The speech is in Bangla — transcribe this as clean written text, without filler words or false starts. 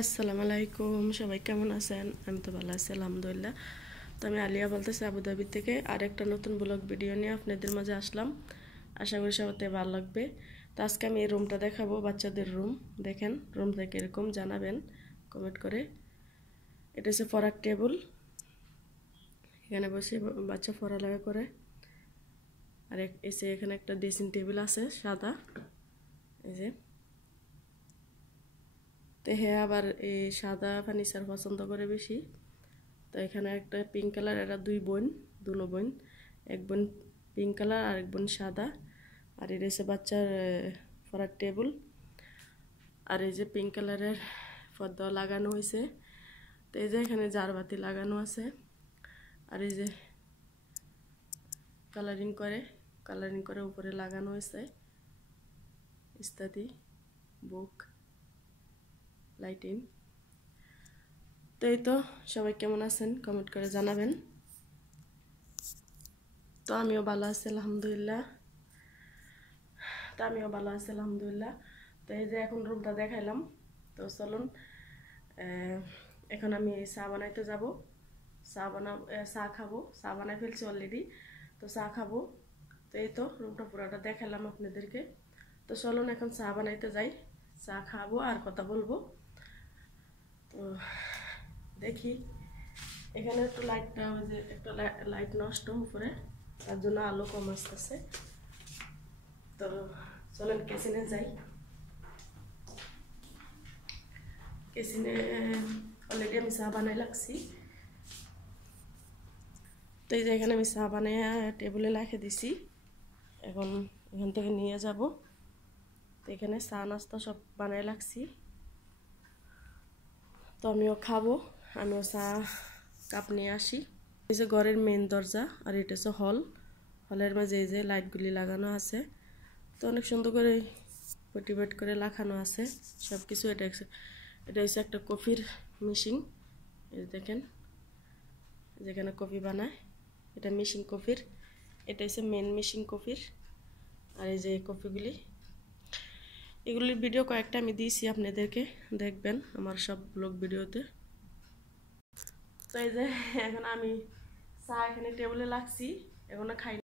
আসসালামু আলাইকুম, সবাই কেমন আছেন? আমি তো ভালো আছি আলহামদুলিল্লাহ। তো আমি আলিয়া বলতেছি আবুধাবি থেকে আরেকটা নতুন ব্লগ ভিডিও নিয়ে আপনাদের মাঝে আসলাম। আশা করি সবাই ভালো লাগবে। তো আজকে আমি এই রুমটা দেখাবো, বাচ্চাদের রুম। দেখেন রুমটা কীরকম জানাবেন কমেন্ট করে। এটা হচ্ছে পড়ার টেবিল, এখানে বসে বাচ্চা পড়ালেখা করে। আর এসে এখানে একটা ড্রেসিং টেবিল আছে সাদা, এই যে। তো হ্যাঁ, আবার এই সাদা ফার্নিচার পছন্দ করে বেশি। তো এখানে একটা পিঙ্ক কালার, এরা দুই বোন, দুনো বোন, এক বোন পিঙ্ক কালার আর এক বোন সাদা। আর এটা হচ্ছে বাচ্চার পড়ার টেবিল। আর এই যে পিঙ্ক কালারের পর্দা লাগানো হয়েছে। তো এই যে এখানে জারবাতি লাগানো আছে। আর এই যে কালারিং করে উপরে লাগানো হয়েছে ইত্যাদি বুক লাইটিং। তো এই তো, সবাই কেমন আছেন কমেন্ট করে জানাবেন। তো আমিও ভালো আছি আলহামদুলিল্লাহ। তো এই যে এখন রুমটা দেখাইলাম। তো চলুন, এখন আমি চা বানাইতে যাব। চা খাবো, চা বানাই ফেলছি অলরেডি। তো চা খাবো। তো এই তো রুমটা পুরোটা দেখালাম আপনাদেরকে। তো চলুন এখন চা বানাইতে যাই, চা খাবো আর কথা বলবো। তো দেখি, এখানে একটু লাইটটা, ওই যে একটা লাইট নষ্ট উপরে, তার জন্য আলো কম আসতেছে। তো চলেন কিচেনে যাই। কিচেনে অলরেডি আমি চা বানাই লাগছি। তো এই যে এখানে আমি চা বানাই টেবিলে রেখে দিছি, এখন এখান থেকে নিয়ে যাব। তো এখানে চা নাস্তা সব বানাই লাগছি। তো আমিও খাবো, আমিও চা কাপ নিয়ে আসি। এই যে ঘরের মেন দরজা, আর এটা হচ্ছে হলের মাঝে এই যে লাইটগুলি লাগানো আছে। তো অনেক সুন্দর করে মোটিভেট করে লাগানো আছে সব কিছু। এটা হচ্ছে একটা কফির মেশিন, এই দেখেন যেখানে কফি বানায়, এটা মেশিন কফির। এটা হচ্ছে মেন মেশিন কফির। আর এই যে কফিগুলি, এগুলির ভিডিও কয়েকটা আমি দিয়েছি আপনাদেরকে, দেখবেন আমার সব ব্লগ ভিডিওতে। তো এই যে এখন আমি চা এখানে টেবিলে রাখছি, এখনো খাই।